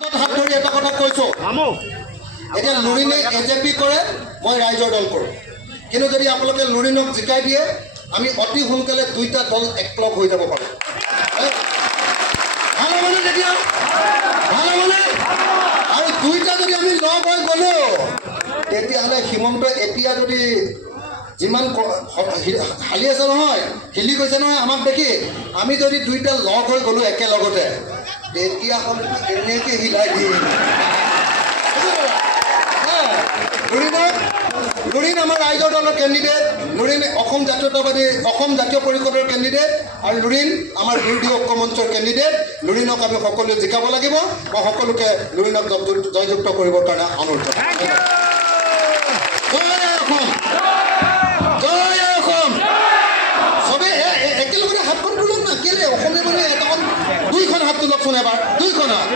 হাত ধৰি এটা কথা কৈছো, এতিয়া লুৰিণে এজেপি কৰে, মই ৰাইজৰ দল কৰোঁ। কিন্তু যদি আপোনালোকে লুৰিণক জিকাই দিয়ে, আমি অতি সোনকালে দুইটা দল একলগ হৈ যাব পাৰোঁ। ভাল হ'বনে তেতিয়া? ভাল হ'বনে? আৰু দুইটা যদি আমি লগ হৈ গ'লো, তেতিয়াহ'লে হিমন্ত এতিয়া যদি যিমান হালি আছে নহয়, হিলি গৈছে নহয় আমাক দেখি, আমি যদি দুইটা লগ হৈ গ'লো একেলগতে, তেতিয়াহ'লে এনেকৈ হিলাই দিম। লুৰিণ আমাৰ ৰাইজৰ দলৰ কেণ্ডিডেট, লুৰিণ অসম জাতীয় পৰিষদৰ কেণ্ডিডেট, আৰু লুৰিণ আমাৰ বিৰোধী ঐক্য মঞ্চৰ কেণ্ডিডেট। লুৰিণক আমি সকলোৱে জিকাব লাগিব। মই সকলোকে লুৰিণক জয়যুক্ত কৰিবৰ কাৰণে অনুৰোধ জনাইছোঁ। জয় অসম, জয় অসম। চবেই একেলগতে হাতখন তোলক না, কেলে অসমীয়া মানে এটা দুইখন হাত তোলকচোন এবাৰ, দুইখন হাত।